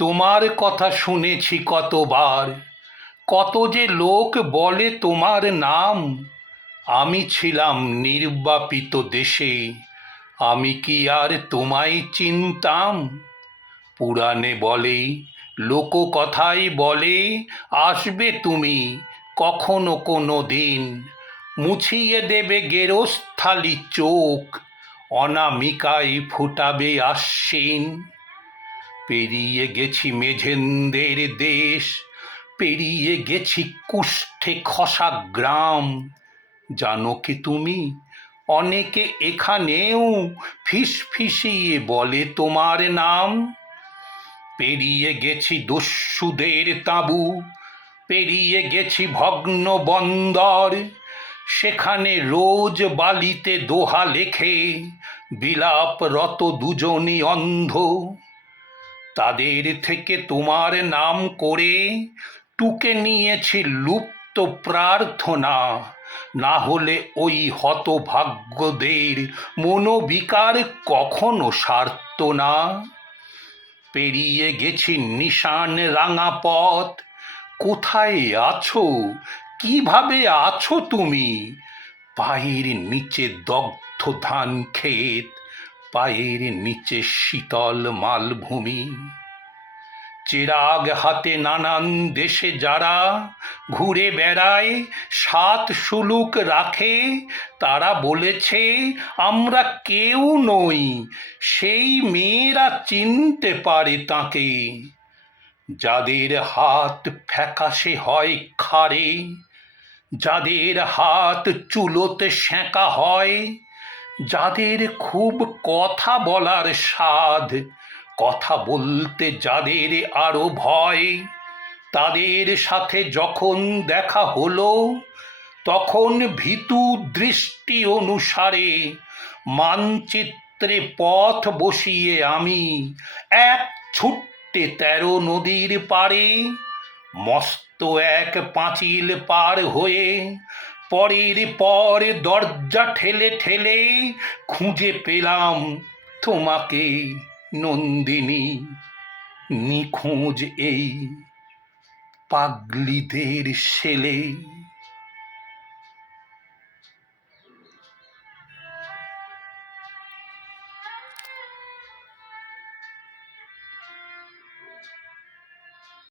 তোমার কথা শুনেছি কতবার, কত যে লোক বলে তোমার নাম। আমি ছিলাম নির্বাপিত দেশে, আমি কি আর তোমায় চিনতাম? পুরাণে বলে, লোককথায় বলে, আসবে তুমি কখনো কোনো দিন, মুছিয়ে দেবে গেরস্থালি চোখ, অনামিকায় ফুটাবে আশ্বিন। পেরিয়ে গেছি মেঝেন্দের দেশ, পেরিয়ে গেছি কুষ্ঠে খসা গ্রাম। জানো কি তুমি, অনেকে এখানেও ফিসফিসিয়ে বলে তোমার নাম। পেরিয়ে গেছি দস্যুদের তাঁবু, পেরিয়ে গেছি ভগ্ন বন্দর, সেখানে রোজ বালিতে দোহা লেখে বিলাপরত দুজনই অন্ধ। তাদের থেকে তোমার নাম করে টুকে নিয়েছি লুপ্ত প্রার্থনা, না হলে ওই হতভাগ্যদের মনোবিকার কখনো সারত না। পেরিয়ে গেছি নিশান রাঙা পথ, কোথায় আছো, কিভাবে আছো তুমি? পায়ের নিচে দগ্ধ ধান ক্ষেত, পায়ের নিচে শীতল মালভূমি। চিরাগ হাতে নানান দেশে যারা ঘুরে বেড়ায়, সাত সুলুক রাখে, তারা বলেছে আমরা কেউ নই, সেই মেয়েরা চিনতে পারে তাকে। যাদের হাত ফ্যাকাশে হয় ক্ষারে, যাদের হাত চুলোতে সেঁকা হয়, যাদের খুব কথা বলার সাধ, কথা বলতে যাদের আরো ভয়, তাদের সাথে যখন দেখা হলো, তখন ভীতু দৃষ্টি অনুসারে মানচিত্রে পথ বসিয়ে আমি এক ছুট্টে 13 নদীর পারে, মস্ত এক পাঁচিল পার হয়ে পরের পর দরজা ঠেলে ঠেলে খুঁজে পেলাম তোমাকে নন্দিনী। নিখোঁজ এই পাগলিদের ছেলে।